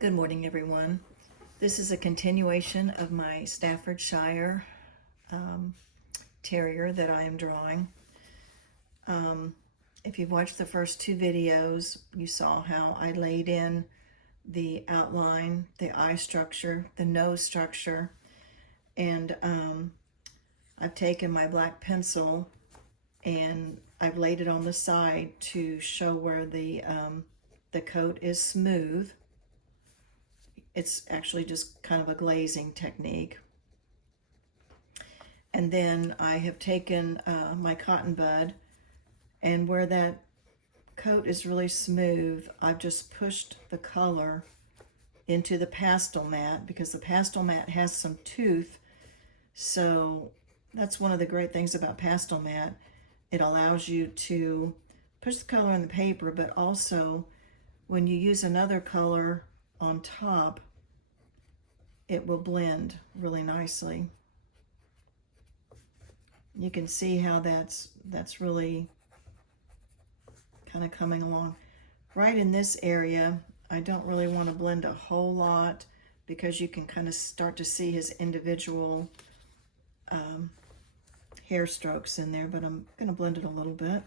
Good morning, everyone. This is a continuation of my Staffordshire Terrier that I am drawing. If you've watched the first two videos, you saw how I laid in the outline, the eye structure, the nose structure, and I've taken my black pencil and I've laid it on the side to show where the coat is smooth. It's actually just kind of a glazing technique. And then I have taken my cotton bud, and where that coat is really smooth, I've just pushed the color into the pastel mat because the pastel mat has some tooth. So that's one of the great things about pastel mat. It allows you to push the color in the paper, but also when you use another color on top, it will blend really nicely. You can see how that's really kind of coming along. Right in this area, I don't really want to blend a whole lot because you can kind of start to see his individual hair strokes in there, but I'm going to blend it a little bit.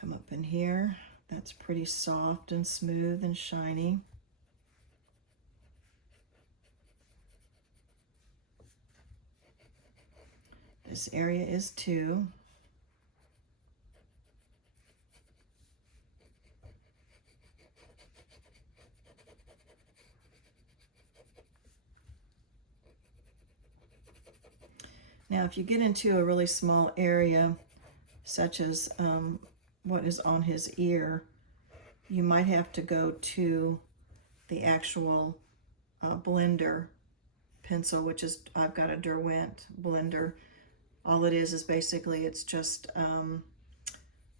Come up in here. That's pretty soft and smooth and shiny. This area is too. Now, if you get into a really small area, such as what is on his ear, you might have to go to the actual blender pencil, which is, I've got a Derwent blender. All it is basically, it's just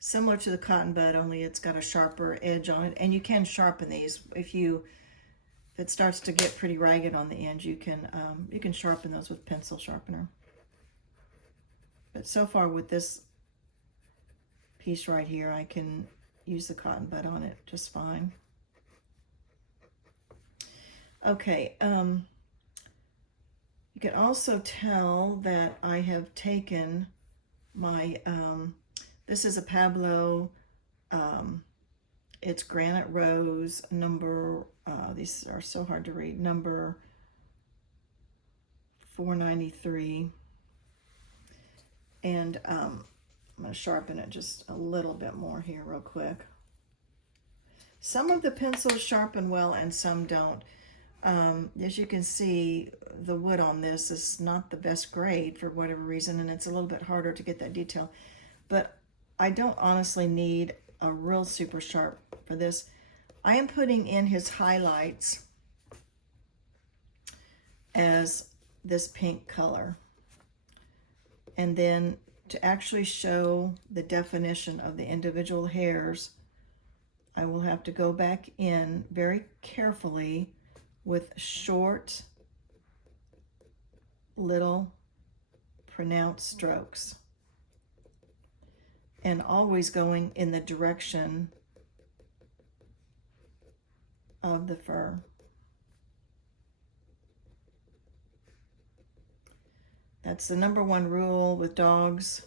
similar to the cotton bud, only it's got a sharper edge on it. And you can sharpen these. If it starts to get pretty ragged on the end, you can sharpen those with pencil sharpener. But so far with this piece right here, I can use the cotton bud on it just fine. Okay, you can also tell that I have taken my, this is a Pablo, it's Granite Rose number, these are so hard to read, number 493. And I'm going to sharpen it just a little bit more here real quick. Some of the pencils sharpen well and some don't. As you can see, the wood on this is not the best grade for whatever reason, and it's a little bit harder to get that detail. But I don't honestly need a real super sharp for this. I am putting in his highlights as this pink color. And then to actually show the definition of the individual hairs, I will have to go back in very carefully with short, little, pronounced strokes. And always going in the direction of the fur. That's the number one rule with dogs,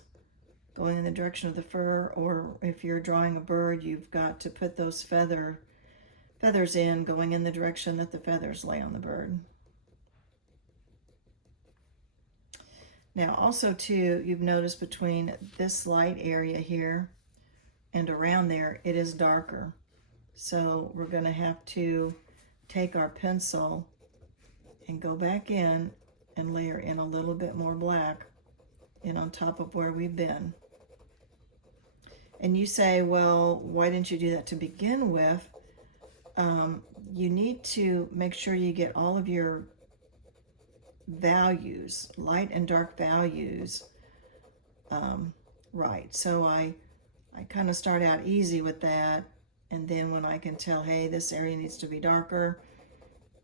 going in the direction of the fur, or if you're drawing a bird, you've got to put those feathers in, going in the direction that the feathers lay on the bird. Now also too, you've noticed between this light area here and around there, it is darker. So we're going to have to take our pencil and go back in and layer in a little bit more black in on top of where we've been. And you say, well, why didn't you do that to begin with? You need to make sure you get all of your values, light and dark values, right. So I kind of start out easy with that, and then when I can tell, hey, this area needs to be darker,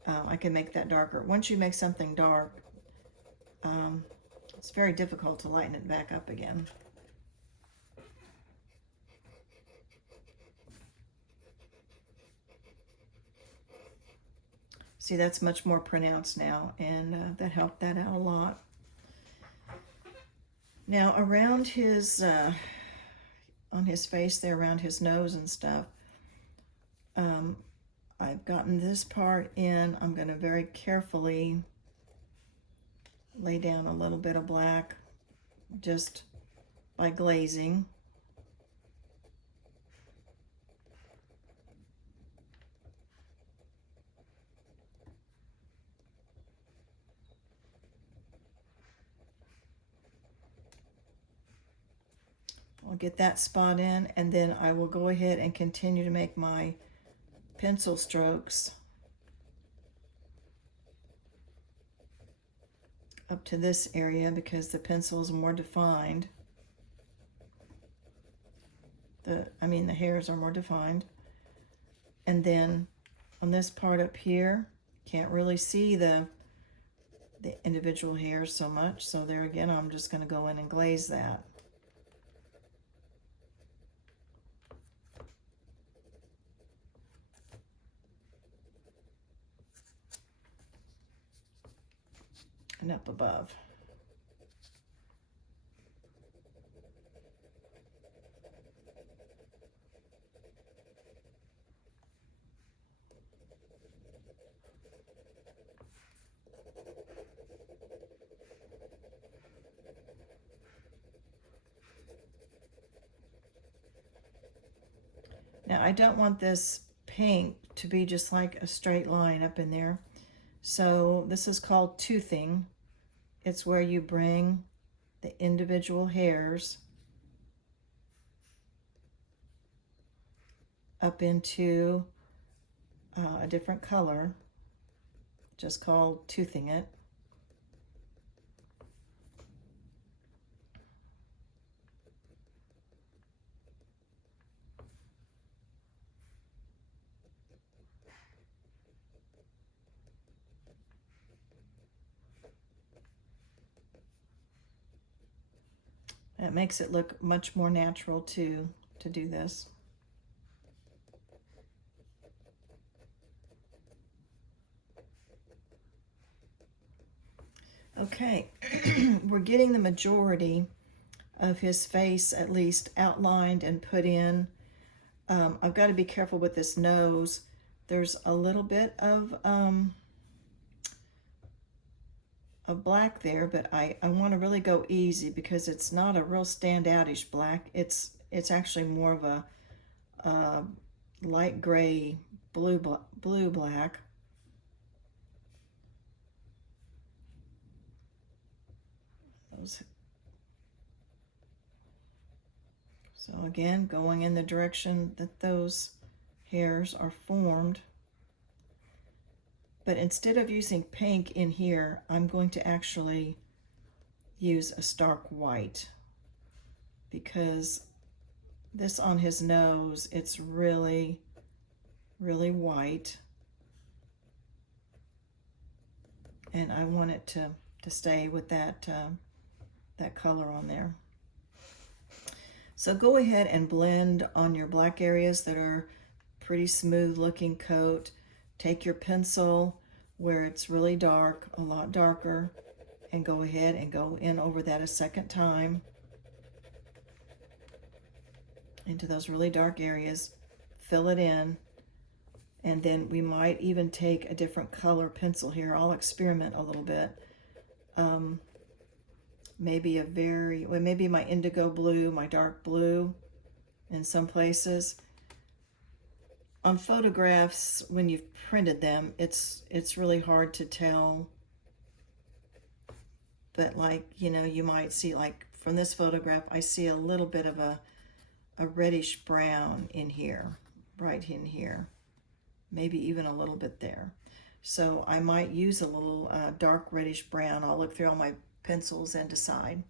I can make that darker. Once you make something dark, it's very difficult to lighten it back up again. See, that's much more pronounced now, and that helped that out a lot. Now around his, on his face there, around his nose and stuff, I've gotten this part in. I'm going to very carefully lay down a little bit of black just by glazing. I'll get that spot in, and then I will go ahead and continue to make my pencil strokes up to this area because the pencil is more defined. The hairs are more defined. And then on this part up here, can't really see the individual hairs so much. So there again, I'm just going to go in and glaze that. And up above. Now I don't want this pink to be just like a straight line up in there. So this is called toothing. It's where you bring the individual hairs up into a different color, just called toothing it. It makes it look much more natural to do this. Okay, we're getting the majority of his face at least outlined and put in. I've got to be careful with this nose. There's a little bit of black there, but I want to really go easy because it's not a real standoutish black. It's actually more of a light gray blue black. So again, going in the direction that those hairs are formed. But instead of using pink in here, I'm going to actually use a stark white because this on his nose, it's really, really white. And I want it to stay with that color on there. So go ahead and blend on your black areas that are pretty smooth looking coat. Take your pencil where it's really dark, a lot darker, and go ahead and go in over that a second time into those really dark areas. Fill it in, and then we might even take a different color pencil here. I'll experiment a little bit. Maybe my indigo blue, my dark blue in some places. On photographs, when you've printed them, it's really hard to tell. But you might see, like from this photograph, I see a little bit of a reddish brown in here, right in here. Maybe even a little bit there. So I might use a little dark reddish brown. I'll look through all my pencils and decide.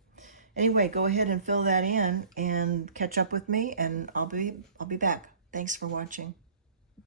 Anyway, go ahead and fill that in and catch up with me, and I'll be back. Thanks for watching.